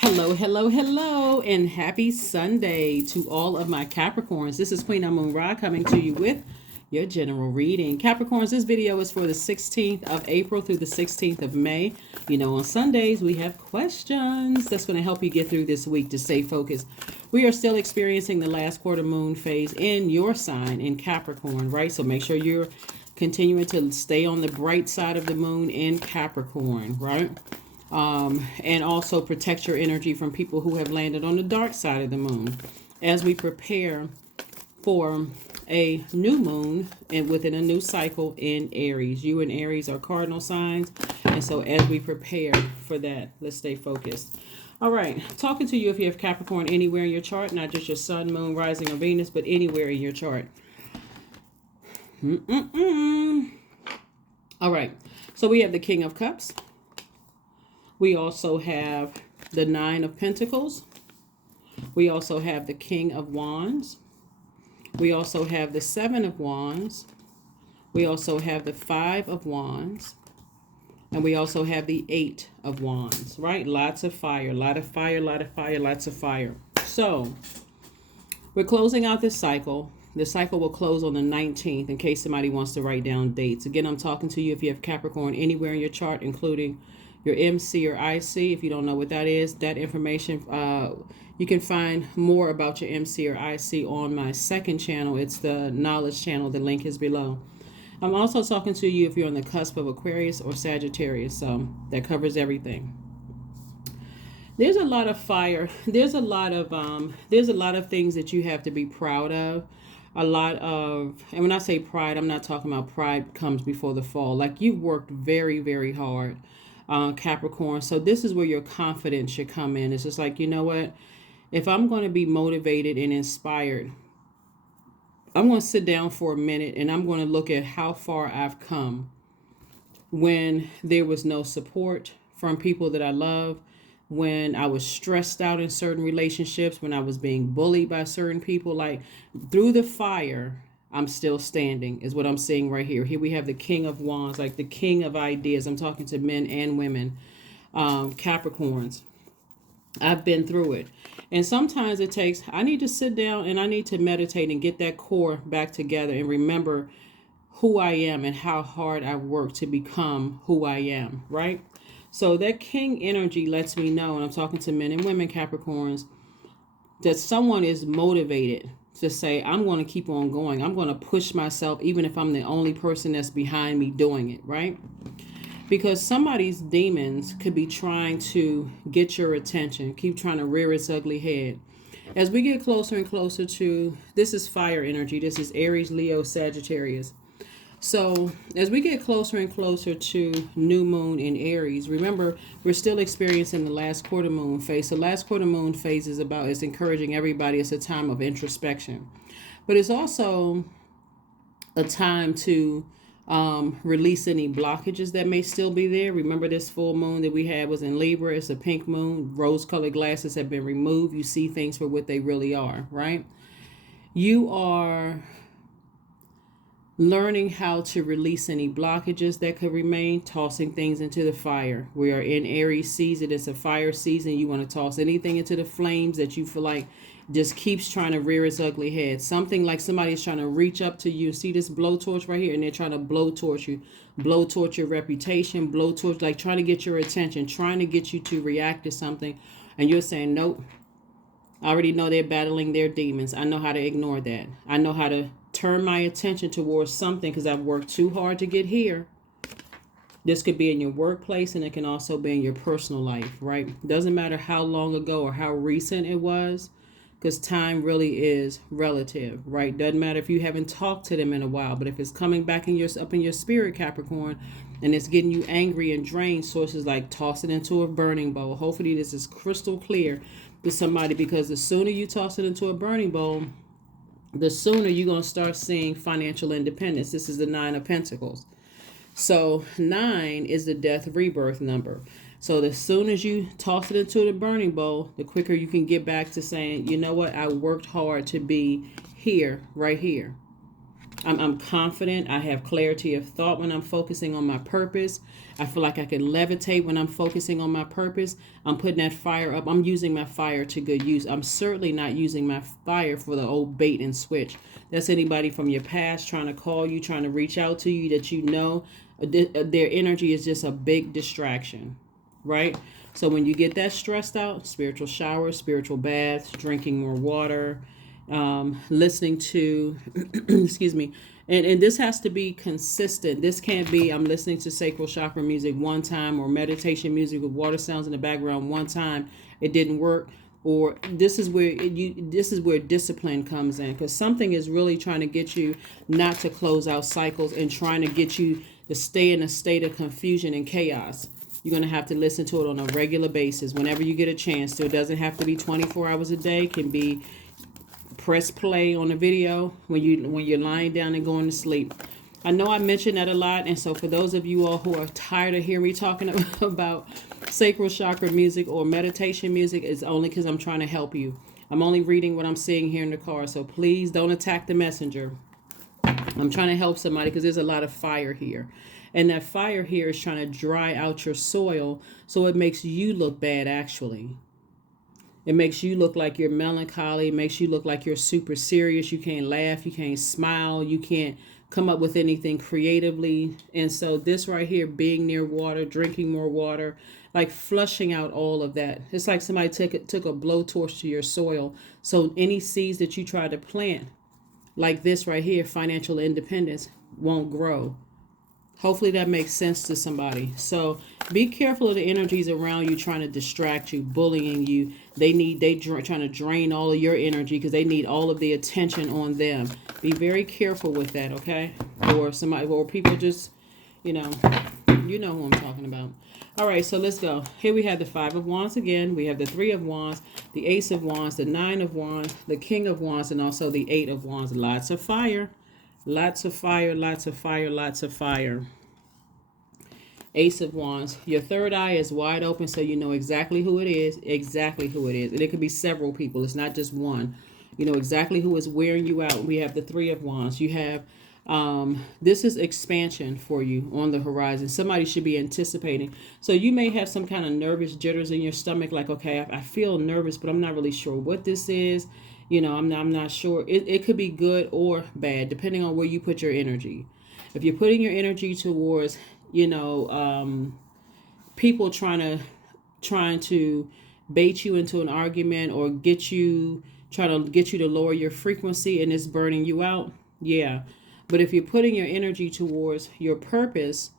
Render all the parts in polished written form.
Hello, hello, hello, and happy Sunday to all of my Capricorns. This is Queen Moon Ra coming to you with your general reading. Capricorns, this video is for the 16th of April through the 16th of May. You know, on Sundays, we have questions that's going to help you get through this week to stay focused. We are still experiencing the last quarter moon phase in your sign in Capricorn, right? So make sure you're continuing to stay on the bright side of the moon in Capricorn, right? And also protect your energy from people who have landed on the dark side of the moon as we prepare for a new moon and within a new cycle in Aries. You and Aries are cardinal signs, and so as we prepare for that, let's stay focused. All right, talking to you if you have Capricorn anywhere in your chart, not just your sun, moon, rising, or Venus, but anywhere in your chart. All right, so we have the King of Cups. We also have the Nine of Pentacles. We also have the King of Wands. We also have the Seven of Wands. We also have the Five of Wands. And we also have the Eight of Wands, right? Lots of fire, a lot of fire, a lot of fire, lots of fire. So we're closing out this cycle. The cycle will close on the 19th in case somebody wants to write down dates. Again, I'm talking to you if you have Capricorn anywhere in your chart, including your MC or IC. If you don't know what that is, that information, you can find more about your MC or IC on my second channel. It's the knowledge channel. The link is below. I'm also talking to you if you're on the cusp of Aquarius or Sagittarius. So that covers everything. There's a lot of fire. There's a lot of things that you have to be proud of. And when I say pride, I'm not talking about pride comes before the fall. Like, you've worked very, very hard. Capricorn. So this is where your confidence should come in. It's just like, you know what? If I'm going to be motivated and inspired, I'm going to sit down for a minute and I'm going to look at how far I've come when there was no support from people that I love, when I was stressed out in certain relationships, when I was being bullied by certain people. Like, through the fire, I'm still standing is what I'm seeing right here. Here we have the King of Wands, like the king of ideas. I'm talking to men and women, Capricorns. I've been through it. And sometimes I need to sit down and I need to meditate and get that core back together and remember who I am and how hard I've worked to become who I am, right? So that king energy lets me know, and I'm talking to men and women, Capricorns, that someone is motivated to say, I'm going to keep on going. I'm going to push myself, even if I'm the only person that's behind me doing it, right? Because somebody's demons could be trying to get your attention, keep trying to rear its ugly head. As we get closer and closer to, this is fire energy. This is Aries, Leo, Sagittarius. So as we get closer and closer to new moon in Aries, remember, we're still experiencing the last quarter moon phase. The last quarter moon phase is encouraging everybody. It's a time of introspection, but it's also a time to release any blockages that may still be there. Remember, this full moon that we had was in Libra. It's a pink moon. Rose-colored glasses have been removed. You see things for what they really are, right? You are learning how to release any blockages that could remain, tossing things into the fire. We are in Aries season. It's a fire season. You want to toss anything into the flames that you feel like just keeps trying to rear its ugly head. Something like somebody's trying to reach up to you. See this blowtorch right here? And they're trying to blowtorch you. Blowtorch your reputation. Blowtorch, like trying to get your attention, trying to get you to react to something. And you're saying, nope. I already know they're battling their demons. I know how to ignore that. I know how to turn my attention towards something because I've worked too hard to get here. This could be in your workplace, and it can also be in your personal life, right? Doesn't matter how long ago or how recent it was, because time really is relative, right? Doesn't matter if you haven't talked to them in a while, but if it's coming back up in your spirit, Capricorn, and it's getting you angry and drained, sources like toss it into a burning bowl. Hopefully this is crystal clear to somebody, because the sooner you toss it into a burning bowl, the sooner you're going to start seeing financial independence. This is the Nine of Pentacles. So 9 is the death rebirth number. So the soon as you toss it into the burning bowl, the quicker you can get back to saying, you know what, I worked hard to be here, right here. I'm confident. I have clarity of thought when I'm focusing on my purpose. I feel like I can levitate when I'm focusing on my purpose. I'm putting that fire up. I'm using my fire to good use. I'm certainly not using my fire for the old bait and switch. That's anybody from your past trying to call you, trying to reach out to you that you know their energy is just a big distraction, right? So when you get that stressed out, spiritual shower, spiritual bath, drinking more water, listening to, excuse me, and this has to be consistent. This can't be I'm listening to sacral chakra music one time or meditation music with water sounds in the background one time. It didn't work. Or this is where this is where discipline comes in, because something is really trying to get you not to close out cycles and trying to get you to stay in a state of confusion and chaos. You're going to have to listen to it on a regular basis whenever you get a chance to. It doesn't have to be 24 hours a day. It can be press play on a video when you're lying down and going to sleep. I know I mentioned that a lot, and so for those of you all who are tired of hearing me talking about sacral chakra music or meditation music, it's only because I'm trying to help you. I'm only reading what I'm seeing here in the card, so please don't attack the messenger. I'm trying to help somebody because there's a lot of fire here. And that fire here is trying to dry out your soil, so it makes you look bad, actually. It makes you look like you're melancholy. It makes you look like you're super serious. You can't laugh. You can't smile. You can't come up with anything creatively. And so this right here, being near water, drinking more water, like flushing out all of that. It's like somebody took a blowtorch to your soil. So any seeds that you try to plant, like this right here, financial independence, won't grow. Hopefully that makes sense to somebody. So be careful of the energies around you trying to distract you, bullying you. Trying to drain all of your energy because they need all of the attention on them. Be very careful with that, okay? Or people just, you know who I'm talking about. All right, so let's go. Here we have the Five of Wands again. We have the Three of Wands, the Ace of Wands, the Nine of Wands, the King of Wands, and also the Eight of Wands. Lots of fire. Lots of fire, lots of fire, lots of fire. Ace of Wands. Your third eye is wide open, so you know exactly who it is. Exactly who it is. And it could be several people. It's not just one. You know exactly who is wearing you out. We have the Three of Wands. You have, this is expansion for you on the horizon. Somebody should be anticipating. So you may have some kind of nervous jitters in your stomach. Like, okay, I feel nervous, but I'm not really sure what this is. I'm not sure. It could be good or bad, depending on where you put your energy. If you're putting your energy towards, people trying to bait you into an argument or trying to get you to lower your frequency and it's burning you out, yeah. But if you're putting your energy towards your purpose,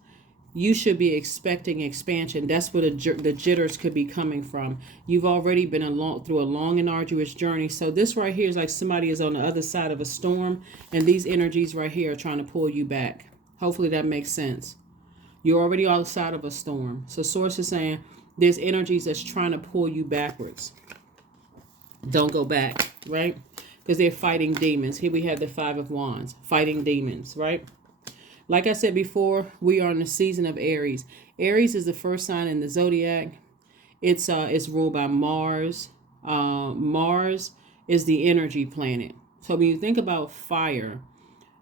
you should be expecting expansion. That's where the jitters could be coming from. You've already been through a long and arduous journey. So this right here is like somebody is on the other side of a storm, and these energies right here are trying to pull you back. Hopefully that makes sense. You're already outside of a storm. So Source is saying there's energies that's trying to pull you backwards. Don't go back, right? Because they're fighting demons. Here we have the Five of Wands, fighting demons, right? Like I said before, we are in the season of Aries. Aries is the first sign in the Zodiac. It's ruled by Mars. Mars is the energy planet. So when you think about fire,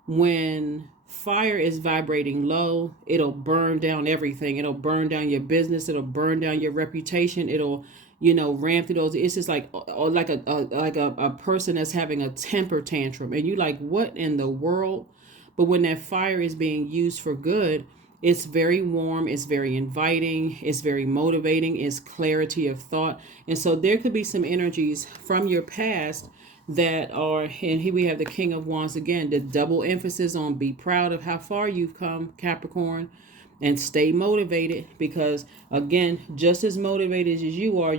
when fire is vibrating low, it'll burn down everything. It'll burn down your business. It'll burn down your reputation. It'll, ramp through those. It's just like a person that's having a temper tantrum. And you like, what in the world? But when that fire is being used for good, it's very warm, it's very inviting, it's very motivating, it's clarity of thought. And so there could be some energies from your past that are, and here we have the King of Wands again, the double emphasis on be proud of how far you've come, Capricorn, and stay motivated because, again, just as motivated as you are,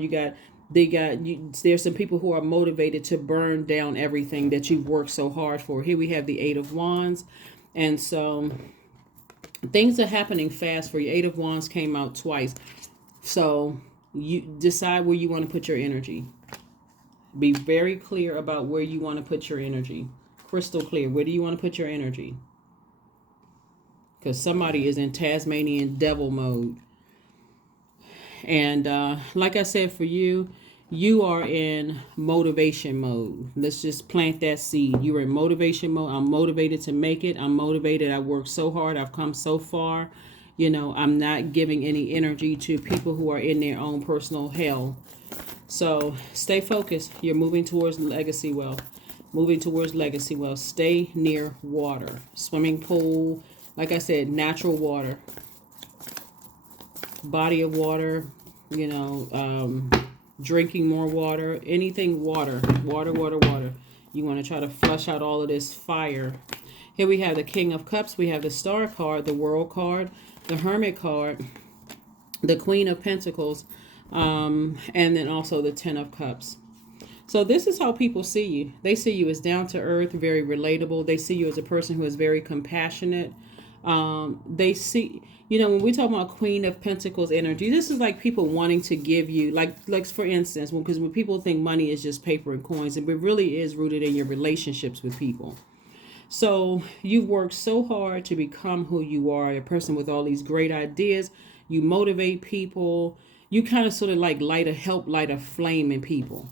there's some people who are motivated to burn down everything that you've worked so hard for. Here we have the Eight of Wands. And so things are happening fast for you. Eight of Wands came out twice. So you decide where you want to put your energy. Be very clear about where you want to put your energy. Crystal clear. Where do you want to put your energy? Because somebody is in Tasmanian devil mode. And like I said, for you, You are in motivation mode. Let's just plant that seed. You're in motivation mode. I'm motivated to make it. I'm motivated. I worked so hard. I've come so far. I'm not giving any energy to people who are in their own personal hell. So stay focused. You're moving towards legacy wealth. Moving towards legacy wealth. Stay near water. Swimming pool. Like I said, natural water. Body of water. Drinking more water. Anything water. Water, water, water. You want to try to flush out all of this fire. Here we have the King of Cups. We have the Star card, the World card, the Hermit card, the Queen of Pentacles, and then also the Ten of Cups. So this is how people see you. They see you as down to earth, very relatable. They see you as a person who is very compassionate. They see, when we talk about Queen of Pentacles energy, this is like people wanting to give you, like for instance, because when people think money is just paper and coins, it really is rooted in your relationships with people. So you've worked so hard to become who you are, a person with all these great ideas. You motivate people. You kind of sort of like light a flame in people.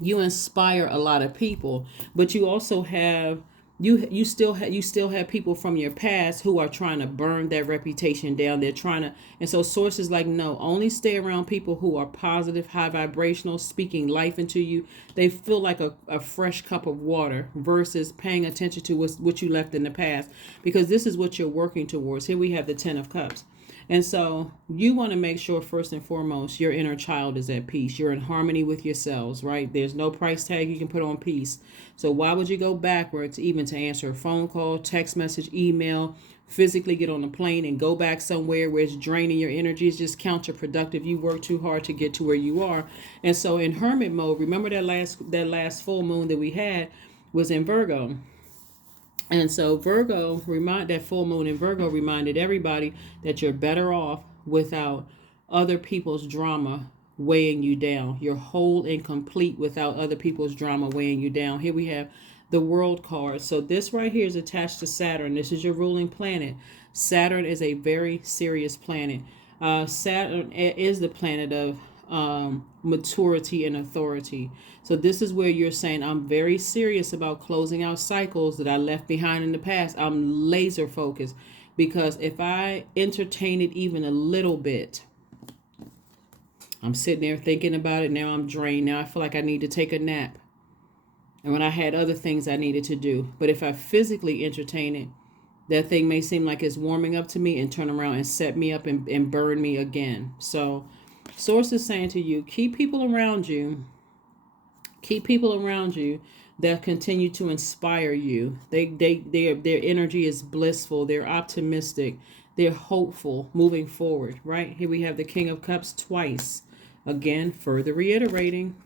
You inspire a lot of people, but you also have you still have people from your past who are trying to burn that reputation down. They're trying to, and so sources like, no, only stay around people who are positive, high vibrational, speaking life into you. They feel like a fresh cup of water versus paying attention to what you left in the past, because this is what you're working towards. Here we have the Ten of Cups. And so you want to make sure, first and foremost, your inner child is at peace. You're in harmony with yourselves, right? There's no price tag you can put on peace. So why would you go backwards even to answer a phone call, text message, email, physically get on a plane and go back somewhere where it's draining your energy? It's just counterproductive. You work too hard to get to where you are. And so in hermit mode, remember that last full moon that we had was in Virgo. And so that full moon in Virgo reminded everybody that you're better off without other people's drama weighing you down. You're whole and complete without other people's drama weighing you down. Here we have the World card. So this right here is attached to Saturn. This is your ruling planet. Saturn is a very serious planet. Saturn is the planet of maturity and authority. So this is where you're saying, I'm very serious about closing out cycles that I left behind in the past. I'm laser focused, because if I entertain it even a little bit, I'm sitting there thinking about it. Now I'm drained. Now I feel like I need to take a nap. And when I had other things I needed to do. But if I physically entertain it, that thing may seem like it's warming up to me and turn around and set me up and burn me again. So Source is saying to you, keep people around you that continue to inspire you. Their energy is blissful. They're optimistic. They're hopeful moving forward, right? Here we have the King of Cups twice. Again, further reiterating.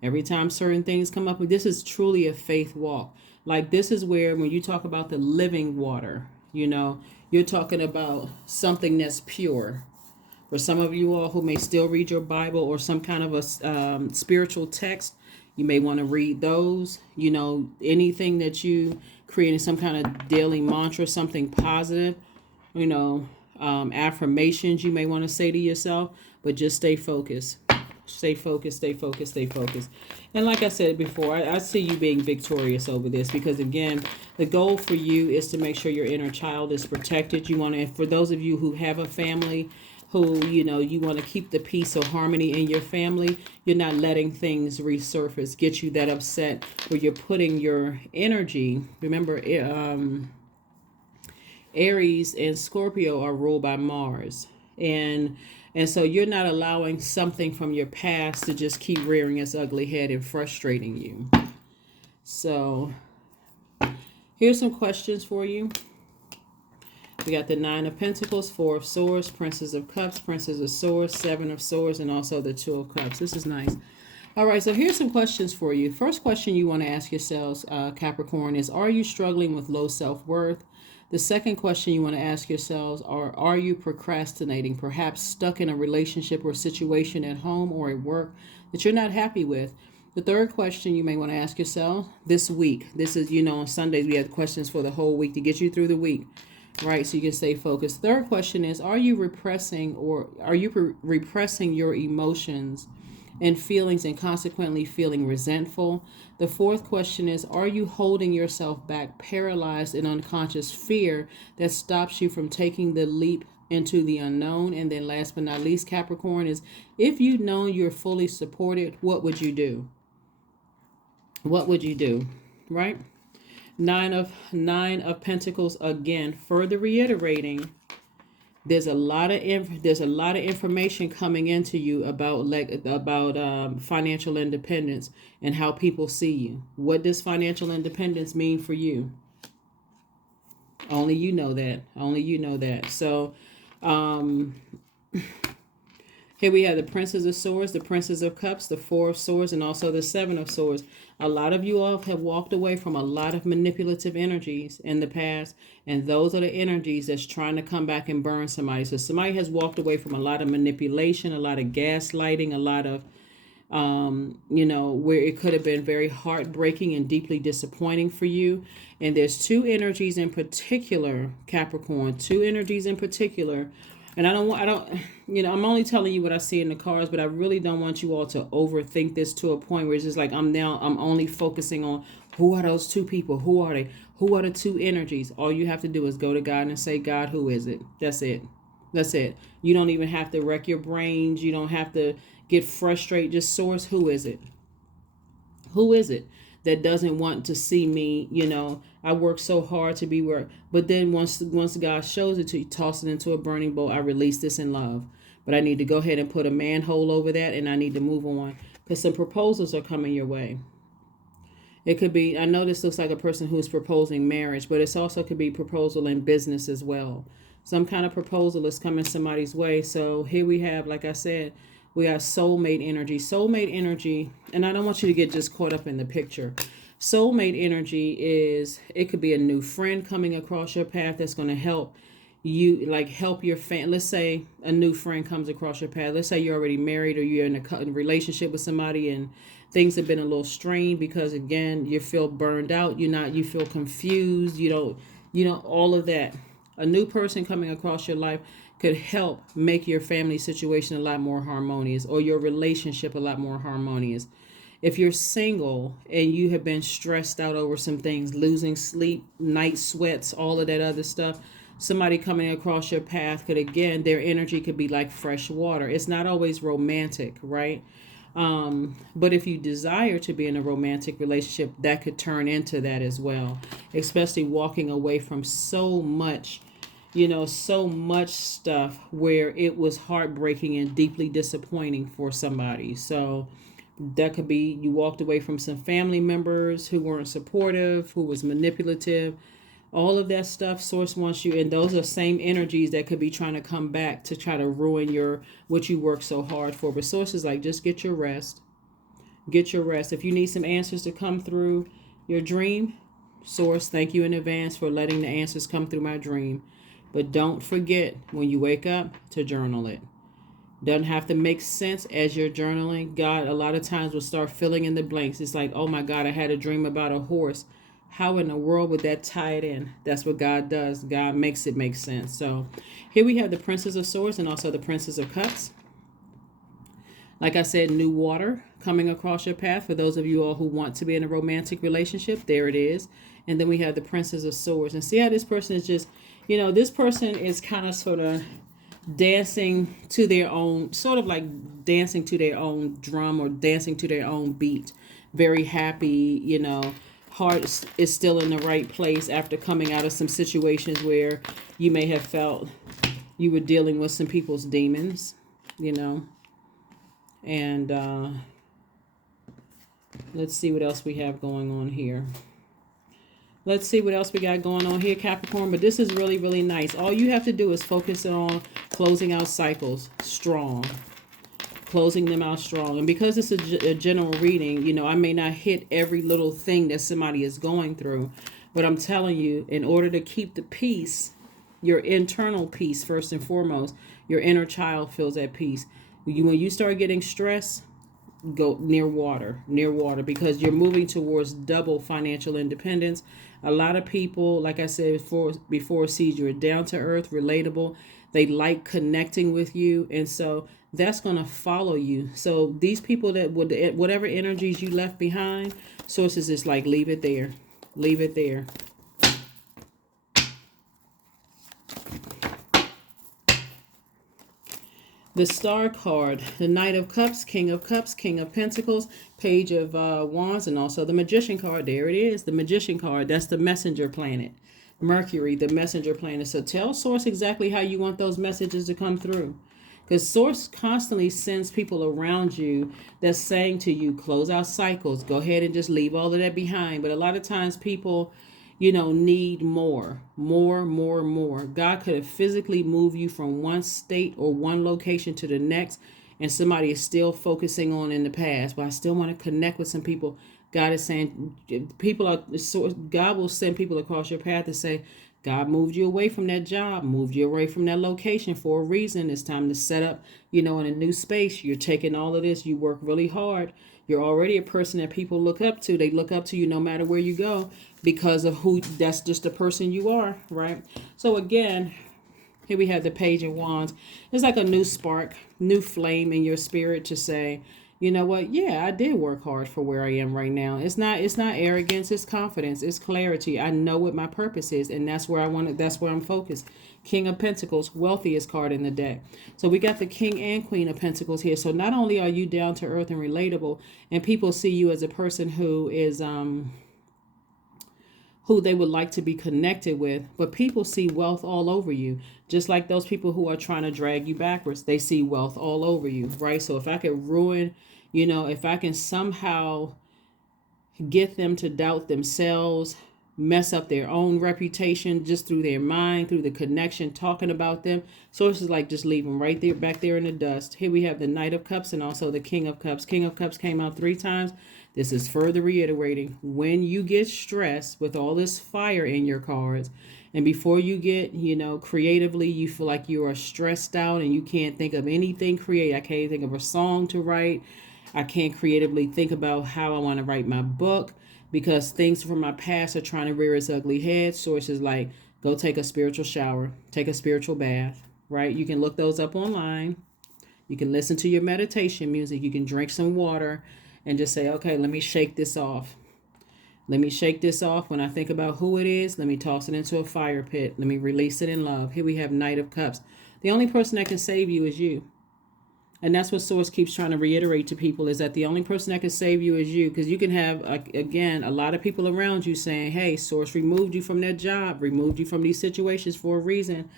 Every time certain things come up, this is truly a faith walk. Like, this is where, when you talk about the living water, you're talking about something that's pure. For some of you all who may still read your Bible or some kind of a spiritual text, you may want to read those. Anything that you create, some kind of daily mantra, something positive, affirmations you may want to say to yourself, but just stay focused. Stay focused, stay focused, stay focused. And like I said before, I see you being victorious over this, because again, the goal for you is to make sure your inner child is protected. You want to, for those of you who have a family, who, you want to keep the peace or harmony in your family, you're not letting things resurface, get you that upset, where you're putting your energy. Remember, Aries and Scorpio are ruled by Mars. And so you're not allowing something from your past to just keep rearing its ugly head and frustrating you. So here's some questions for you. We got the Nine of Pentacles, Four of Swords, Princess of Cups, Princess of Swords, Seven of Swords, and also the Two of Cups. This is nice. All right, so here's some questions for you. First question you want to ask yourselves, Capricorn, is, are you struggling with low self-worth? The second question you want to ask yourselves are you procrastinating, perhaps stuck in a relationship or situation at home or at work that you're not happy with? The third question you may want to ask yourself this week. This is, on Sundays we have questions for the whole week to get you through the week. Right, so you can stay focused. Third question is, are you repressing your emotions and feelings and consequently feeling resentful. The fourth question is, are you holding yourself back, paralyzed in unconscious fear that stops you from taking the leap into the unknown? And then last but not least, Capricorn, is if you'd known you're fully supported, what would you do? What would you do? Right? Nine of Pentacles, again, further reiterating, there's a lot of information coming into you about financial independence and how people see you. What does financial independence mean for you? Only you know that. Only you know that. So here we have the Princess of Swords, the Princess of Cups, the Four of Swords, and also the Seven of Swords. A lot of you all have walked away from a lot of manipulative energies in the past, and those are the energies that's trying to come back and burn somebody. So somebody has walked away from a lot of manipulation, a lot of gaslighting, a lot of, where it could have been very heartbreaking and deeply disappointing for you. And there's two energies in particular, Capricorn, two energies in particular. And I'm only telling you what I see in the cards, but I really don't want you all to overthink this to a point where it's just like I'm only focusing on who are those two people? Who are they? Who are the two energies? All you have to do is go to God and say, God, who is it? That's it. That's it. You don't even have to wreck your brains. You don't have to get frustrated. Just source, who is it? Who is it that doesn't want to see me? I work so hard to be where, but then once God shows it to you, toss it into a burning bowl. I release this in love, but I need to go ahead and put a manhole over that, and I need to move on because some proposals are coming your way. It could be, I know this looks like a person who's proposing marriage, but it also could be proposal in business as well. Some kind of proposal is coming somebody's way. So here we have, like I said, we have soulmate energy. Soulmate energy, and I don't want you to get just caught up in the picture. Soulmate energy is, it could be a new friend coming across your path that's going to help you, like help your family. Let's say a new friend comes across your path. Let's say you're already married or you're in a relationship with somebody and things have been a little strained because, again, you feel burned out. You feel confused. You don't, all of that. A new person coming across your life could help make your family situation a lot more harmonious, or your relationship a lot more harmonious. If you're single and you have been stressed out over some things, losing sleep, night sweats, all of that other stuff, somebody coming across your path could, again, their energy could be like fresh water. It's not always romantic, right? But if you desire to be in a romantic relationship, that could turn into that as well, especially walking away from so much stuff where it was heartbreaking and deeply disappointing for somebody. So that could be you walked away from some family members who weren't supportive, who was manipulative. All of that stuff, Source wants you, and those are same energies that could be trying to come back to try to ruin what you work so hard for. But Source is like, just get your rest. Get your rest. If you need some answers to come through your dream, Source, thank you in advance for letting the answers come through my dream. But don't forget, when you wake up, to journal it. Doesn't have to make sense as you're journaling. God, a lot of times, will start filling in the blanks. It's like, oh my God, I had a dream about a horse. How in the world would that tie it in? That's what God does. God makes it make sense. So here we have the Princess of Swords and also the Princess of Cups. Like I said, new water coming across your path for those of you all who want to be in a romantic relationship. There it is. And then we have the Princess of Swords. And see how this person is just, this person is kind of sort of dancing to their own, sort of like dancing to their own drum or dancing to their own beat. Very happy, heart is still in the right place after coming out of some situations where you may have felt you were dealing with some people's demons, And let's see what else we have going on here. Let's see what else we got going on here, Capricorn. But this is really, really nice. All you have to do is focus on closing out cycles strong. Closing them out strong. And because it's a general reading, I may not hit every little thing that somebody is going through. But I'm telling you, in order to keep the peace, your internal peace, first and foremost, your inner child feels at peace. When you start getting stressed, go near water, because you're moving towards double financial independence. A lot of people, like I said before, sees you're down to earth, relatable. They like connecting with you. And so that's going to follow you. So these people that would, whatever energies you left behind, sources is like, leave it there. Leave it there. The Star card, the Knight of Cups, King of Cups, King of Pentacles, Page of Wands, and also the Magician card. There it is, the Magician card. That's the messenger planet. Mercury, the messenger planet. So tell Source exactly how you want those messages to come through. Because Source constantly sends people around you that's saying to you, close out cycles. Go ahead and just leave all of that behind. But a lot of times people, need more. God could have physically moved you from one state or one location to the next, and somebody is still focusing on in the past. But I still want to connect with some people. God is saying, God will send people across your path to say, God moved you away from that job, moved you away from that location for a reason. It's time to set up, in a new space. You're taking all of this. You work really hard. You're already a person that people look up to. They look up to you no matter where you go because of that's just the person you are, right? So again, here we have the Page of Wands. It's like a new spark, new flame in your spirit to say, you know what? Yeah, I did work hard for where I am right now. It's not arrogance, it's confidence, it's clarity. I know what my purpose is, and that's where that's where I'm focused. King of Pentacles, wealthiest card in the deck. So we got the King and Queen of Pentacles here. So not only are you down to earth and relatable, and people see you as a person who is who they would like to be connected with, but people see wealth all over you. Just like those people who are trying to drag you backwards, they see wealth all over you, right? So if I could ruin, if I can somehow get them to doubt themselves, mess up their own reputation just through their mind, through the connection, talking about them, sources like just leave them right there, back there in the dust. Here we have the Knight of Cups and also the King of Cups. King of Cups came out 3 times. This is further reiterating, when you get stressed with all this fire in your cards, and before you get, creatively, you feel like you are stressed out and you can't think of anything creative. I can't think of a song to write. I can't creatively think about how I want to write my book because things from my past are trying to rear its ugly head. Sources like, go take a spiritual shower, take a spiritual bath, right? You can look those up online. You can listen to your meditation music. You can drink some water and just say, okay, let me shake this off. Let me shake this off. When I think about who it is, let me toss it into a fire pit. Let me release it in love. Here we have Knight of Cups. The only person that can save you is you. And that's what Source keeps trying to reiterate to people, is that the only person that can save you is you. Because you can have, again, a lot of people around you saying, hey, Source removed you from that job, removed you from these situations for a reason.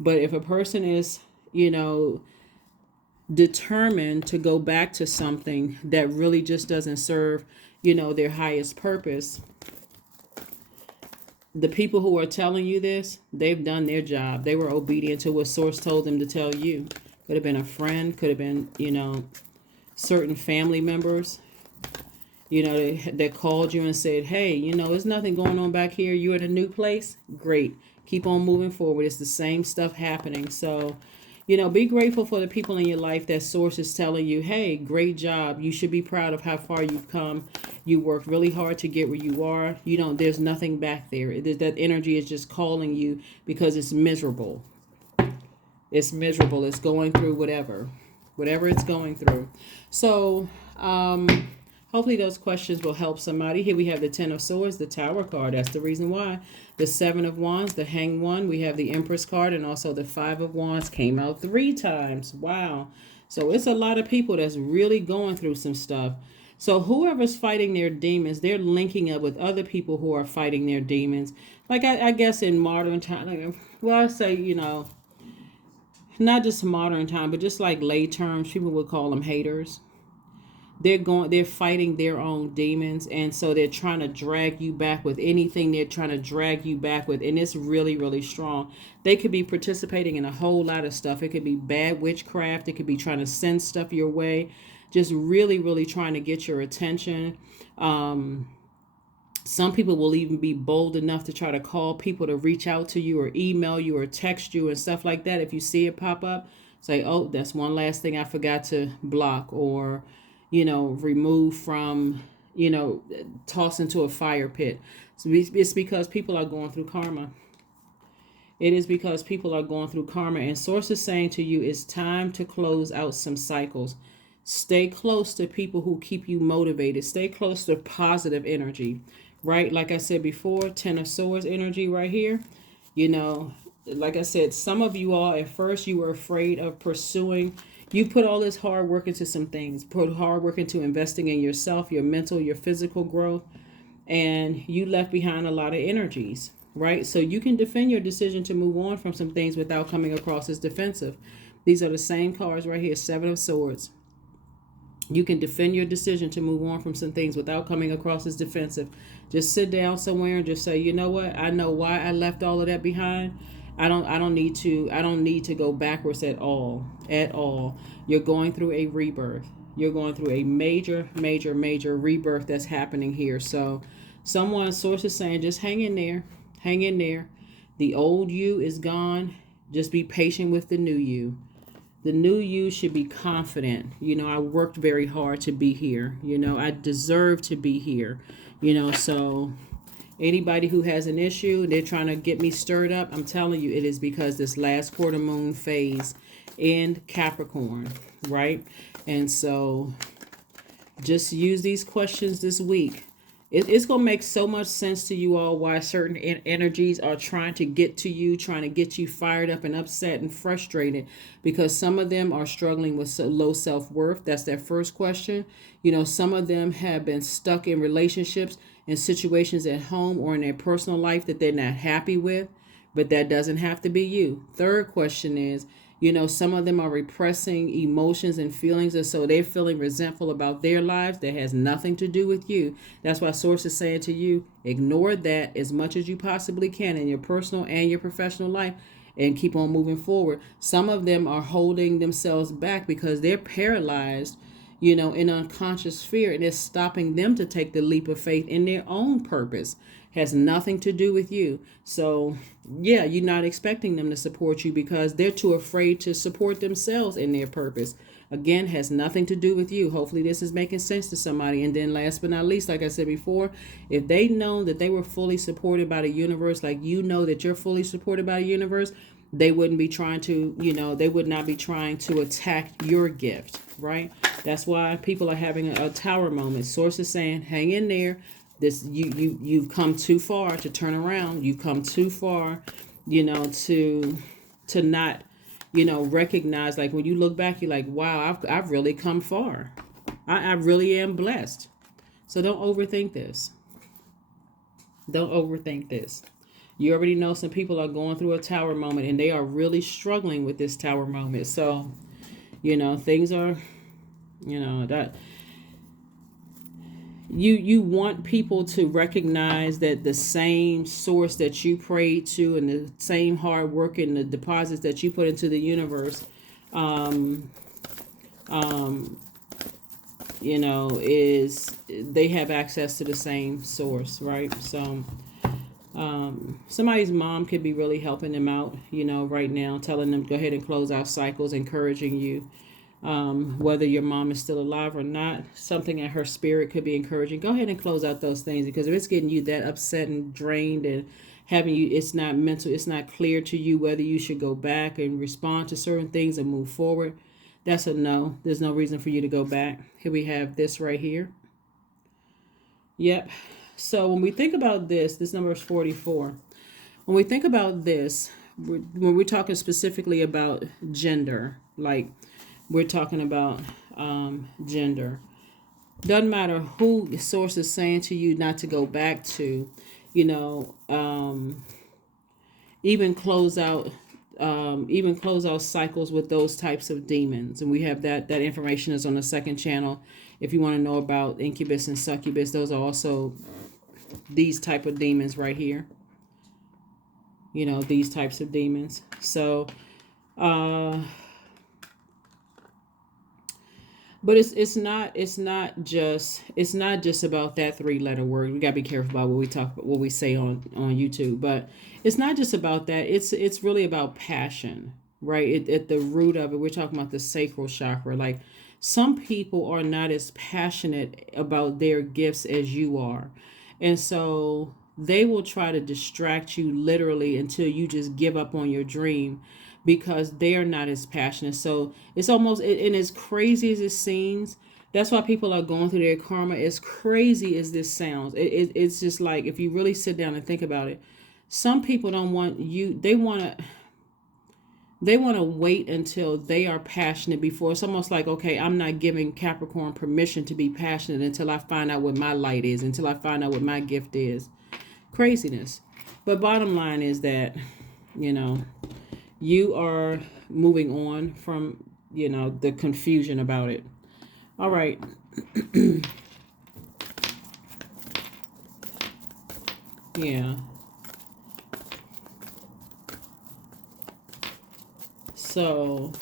But if a person is, determined to go back to something that really just doesn't serve, their highest purpose, the people who are telling you this, they've done their job. They were obedient to what Source told them to tell you. Could have been a friend, could have been, certain family members, that called you and said, hey, there's nothing going on back here. You're in a new place. Great. Keep on moving forward. It's the same stuff happening. So, be grateful for the people in your life that Source is telling you, hey, great job. You should be proud of how far you've come. You worked really hard to get where you are. There's nothing back there. That energy is just calling you because it's miserable. It's miserable. It's going through whatever it's going through. So, hopefully those questions will help somebody. Here we have the 10 of Swords, the Tower card. That's the reason why. The 7 of Wands, the Hanged One. We have the Empress card, and also the 5 of Wands came out 3 times. Wow. So it's a lot of people that's really going through some stuff. So whoever's fighting their demons, they're linking up with other people who are fighting their demons. Like I guess in modern time, I say, not just modern time, but just like lay terms, people would call them haters. They're fighting their own demons, and so they're trying to drag you back with anything they're trying to drag you back with, and it's really, really strong. They could be participating in a whole lot of stuff. It could be bad witchcraft. It could be trying to send stuff your way, just really, really trying to get your attention. Some people will even be bold enough to try to call people to reach out to you or email you or text you and stuff like that. If you see it pop up, say, oh, that's one last thing I forgot to block, or remove from, toss into a fire pit. So it's because people are going through karma. It is because people are going through karma, and source is saying to you, it's time to close out some cycles. Stay close to people who keep you motivated. Stay close to positive energy, right? Like I said before, 10 of Swords energy right here. You know, like I said, some of you all at first you were afraid of pursuing. You put all this hard work into some things, put hard work into investing in yourself, your mental, your physical growth, and you left behind a lot of energies, right? So you can defend your decision to move on from some things without coming across as defensive. These are the same cards right here, 7 of Swords. You can defend your decision to move on from some things without coming across as defensive. Just sit down somewhere and just say, you know what? I know why I left all of that behind. I don't need to go backwards at all. At all. You're going through a rebirth. You're going through a major, major, major rebirth that's happening here. So source is saying, just hang in there. Hang in there. The old you is gone. Just be patient with the new you. The new you should be confident. You know, I worked very hard to be here. You know, I deserve to be here. You know, so anybody who has an issue, they're trying to get me stirred up, I'm telling you, it is because this last quarter moon phase in Capricorn, right? And so just use these questions this week. It's going to make so much sense to you all why certain energies are trying to get to you, trying to get you fired up and upset and frustrated, because some of them are struggling with low self-worth. That's that first question. You know, some of them have been stuck in relationships and situations at home or in their personal life that they're not happy with, but that doesn't have to be you. Third question is, you know, some of them are repressing emotions and feelings, and so they're feeling resentful about their lives. That has nothing to do with you. That's why Source is saying to you, ignore that as much as you possibly can in your personal and your professional life and keep on moving forward. Some of them are holding themselves back because they're paralyzed, you know, in unconscious fear, and it's stopping them to take the leap of faith in their own purpose. Has nothing to do with you. So yeah, you're not expecting them to support you because they're too afraid to support themselves in their purpose. Again, has nothing to do with you. Hopefully this is making sense to somebody. And then last but not least, like I said before, if they know that they were fully supported by the universe, like you know that you're fully supported by the universe, they wouldn't be trying to, you know, they would not be trying to attack your gift, right? That's why people are having a tower moment. Source is saying, hang in there. This you've come too far to turn around. You've come too far, you know, to not, you know, recognize, like when you look back, you're like, wow, I've really come far. I really am blessed. So don't overthink this. Don't overthink this. You already know some people are going through a tower moment and they are really struggling with this tower moment. So, you know, things are, you know, that you want people to recognize that the same source that you prayed to and the same hard work and the deposits that you put into the universe, you know, is they have access to the same source, right? So somebody's mom could be really helping them out, you know, right now, telling them go ahead and close out cycles, encouraging you. Whether your mom is still alive or not, something in her spirit could be encouraging. Go ahead and close out those things, because if it's getting you that upset and drained and having you, it's not mental, it's not clear to you whether you should go back and respond to certain things and move forward. That's a no. There's no reason for you to go back. Here we have this right here. Yep. So when we think about this number is 44. When we think about this, when we're talking specifically about gender, like we're talking about gender. Doesn't matter who the source is saying to you not to go back to, you know, even close out cycles with those types of demons. And we have that information is on the second channel. If you want to know about incubus and succubus, those are also these type of demons right here. You know, these types of demons. So, but it's not just about that 3-letter word. We gotta be careful about what we say on YouTube. But it's not just about that. It's really about passion, right? At the root of it, we're talking about the sacral chakra. Like some people are not as passionate about their gifts as you are, and so they will try to distract you literally until you just give up on your dream, because they're not as passionate. So it's almost, and as crazy as it seems, that's why people are going through their karma. As crazy as this sounds, it's just like, if you really sit down and think about it, some people don't want you, they want to wait until they are passionate before. It's almost like, okay, I'm not giving Capricorn permission to be passionate until I find out what my light is, until I find out what my gift is. Craziness. But bottom line is that, you are moving on from, the confusion about it. All right. Yeah. So,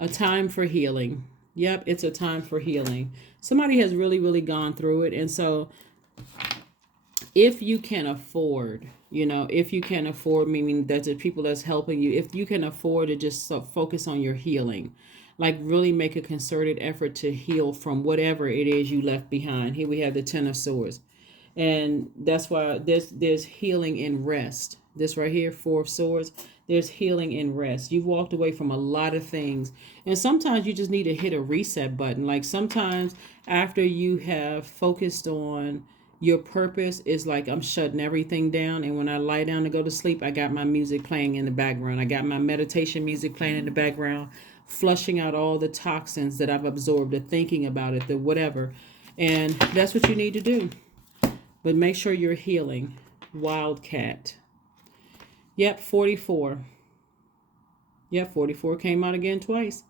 a time for healing. Yep, it's a time for healing. Somebody has really, really gone through it. And so if you can afford, if you can afford, meaning that the people that's helping you, if you can afford to just focus on your healing, like really make a concerted effort to heal from whatever it is you left behind. Here we have the Ten of Swords. And that's why there's healing in rest. This right here, Four of Swords, there's healing in rest. You've walked away from a lot of things. And sometimes you just need to hit a reset button. Like sometimes after you have focused on your purpose, is like, I'm shutting everything down. And when I lie down to go to sleep, I got my music playing in the background. I got my meditation music playing in the background, flushing out all the toxins that I've absorbed, the thinking about it, the whatever. And that's what you need to do. But make sure you're healing. Wildcat. Yep, 44. Yep, 44 came out again twice.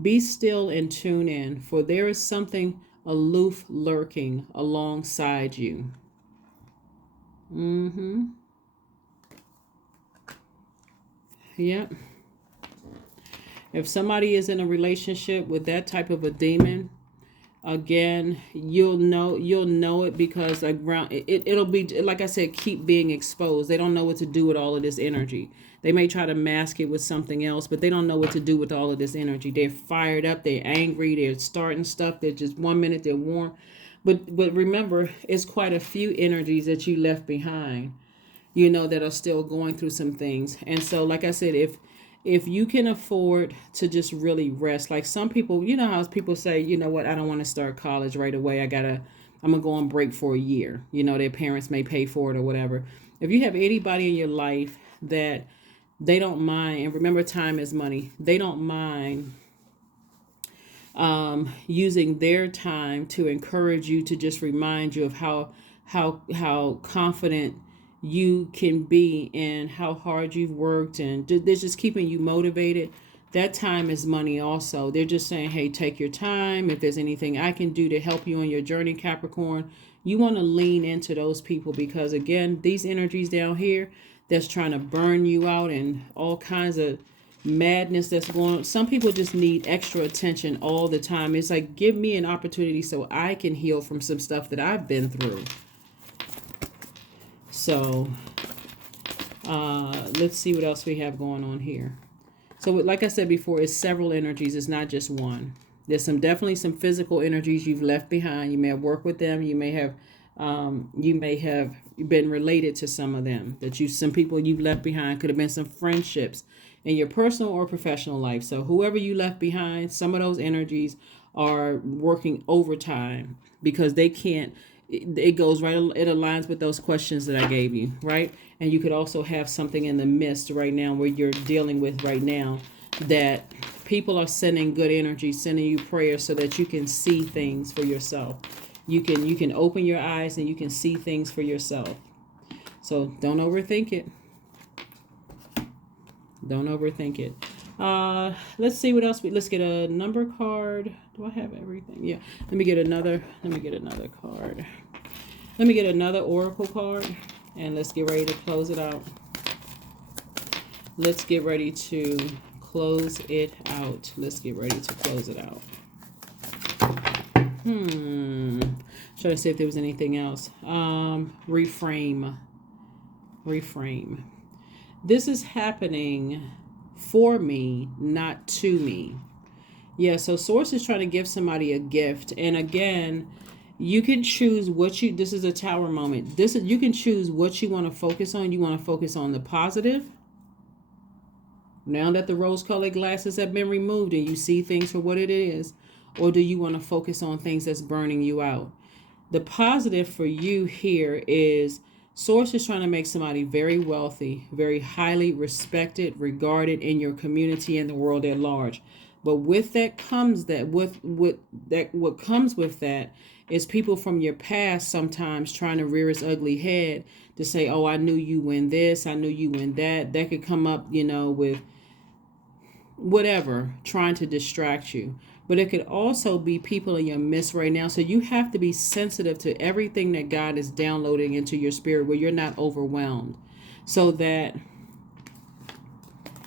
Be still and tune in, for there is something aloof lurking alongside you. Yep. If somebody is in a relationship with that type of a demon, again, you'll know it, because it'll be, like I said, keep being exposed. They don't know what to do with all of this energy. They may try to mask it with something else, but they don't know what to do with all of this energy. They're fired up, they're angry, they're starting stuff. They're just 1 minute they're warm, but remember, it's quite a few energies that you left behind, that are still going through some things. And so, like I said, if you can afford to just really rest, like some people, how people say, you know what, I don't want to start college right away. I'm going to go on break for a year. Their parents may pay for it or whatever. If you have anybody in your life that they don't mind, and remember, time is money, they don't mind using their time to encourage you, to just remind you of how confident you can be and how hard you've worked, and they're just keeping you motivated. That time is money also. They're just saying, hey, take your time. If there's anything I can do to help you on your journey, Capricorn, you want to lean into those people, because again, these energies down here that's trying to burn you out and all kinds of madness that's going on. Some people just need extra attention all the time. It's like, give me an opportunity so I can heal from some stuff that I've been through. So let's see what else we have going on here. So like I said before, it's several energies. It's not just one. There's definitely some physical energies you've left behind. You may have worked with them. You may have been related to some of them. Some people you've left behind. Could have been some friendships in your personal or professional life. So whoever you left behind, some of those energies are working overtime, because they can't. It goes right. It aligns with those questions that I gave you, right? And you could also have something in the midst right now where you're dealing with right now, that people are sending good energy, sending you prayers so that you can see things for yourself. You can open your eyes and you can see things for yourself. So don't overthink it. Don't overthink it. Let's see what else. Let's get a number card. Do I have everything? Yeah. Let me get another card. Let me get another oracle card, and let's get ready to close it out. Let's get ready to close it out. Let's get ready to close it out. Trying to see if there was anything else. Reframe. This is happening for me, not to me. Yeah, so Source is trying to give somebody a gift. And again, you can choose what you, this is a Tower moment. You can choose what you want to focus on. You want to focus on the positive. Now that the rose-colored glasses have been removed and you see things for what it is, or do you want to focus on things that's burning you out? The positive for you here is Source is trying to make somebody very wealthy, very highly respected, regarded in your community and the world at large. But with that comes that what comes with that is people from your past sometimes trying to rear its ugly head to say, "Oh, I knew you when this, I knew you when that." That could come up, with whatever, trying to distract you. But it could also be people in your midst right now. So you have to be sensitive to everything that God is downloading into your spirit where you're not overwhelmed. So that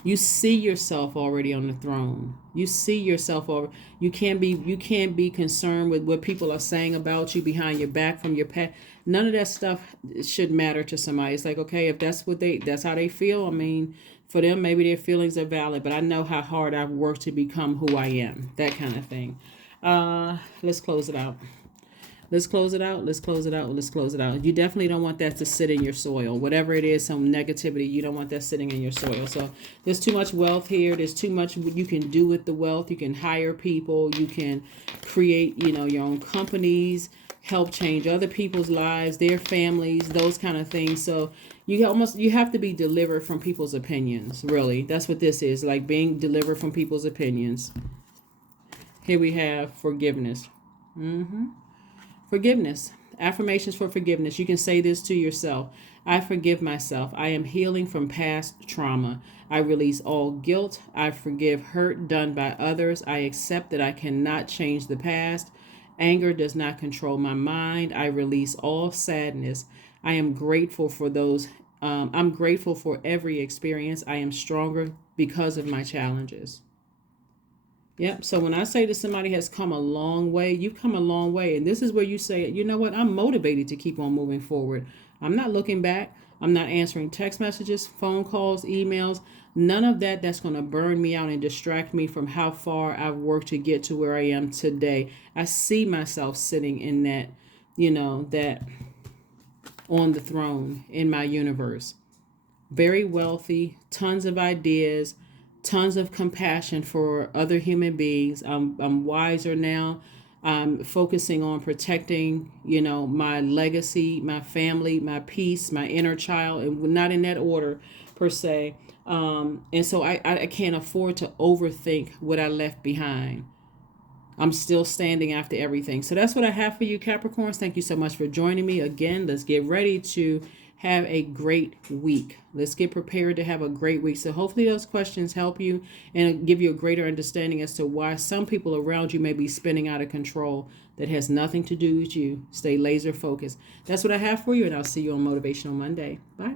you see yourself already on the throne. You see yourself over. You can't be concerned with what people are saying about you behind your back from your past. None of that stuff should matter to somebody. It's like, okay, if that's how they feel. I mean, for them, maybe their feelings are valid, but I know how hard I've worked to become who I am. That kind of thing. Let's close it out. Let's close it out. Let's close it out. Let's close it out. You definitely don't want that to sit in your soil. Whatever it is, some negativity, you don't want that sitting in your soil. So there's too much wealth here. There's too much you can do with the wealth. You can hire people. You can create, your own companies, help change other people's lives, their families, those kind of things. So you have to be delivered from people's opinions. Really, that's what this is, like being delivered from people's opinions. Here we have forgiveness. Forgiveness. Affirmations for forgiveness. You can say this to yourself. I forgive myself. I am healing from past trauma. I release all guilt. I forgive hurt done by others. I accept that I cannot change the past. Anger does not control my mind. I release all sadness. I am grateful for those. I'm grateful for every experience. I am stronger because of my challenges. Yep. So when I say that somebody has come a long way, you've come a long way. And this is where you say, you know what? I'm motivated to keep on moving forward. I'm not looking back. I'm not answering text messages, phone calls, emails, none of that that's going to burn me out and distract me from how far I've worked to get to where I am today. I see myself sitting in that, that on the throne in my universe. Very wealthy, tons of ideas, tons of compassion for other human beings. I'm wiser now. I'm focusing on protecting, my legacy, my family, my peace, my inner child, and not in that order per se. And so I can't afford to overthink what I left behind. I'm still standing after everything. So that's what I have for you, Capricorns. Thank you so much for joining me. Again, let's get ready to have a great week. Let's get prepared to have a great week. So hopefully those questions help you and give you a greater understanding as to why some people around you may be spinning out of control. That has nothing to do with you. Stay laser focused. That's what I have for you, and I'll see you on Motivational Monday. Bye.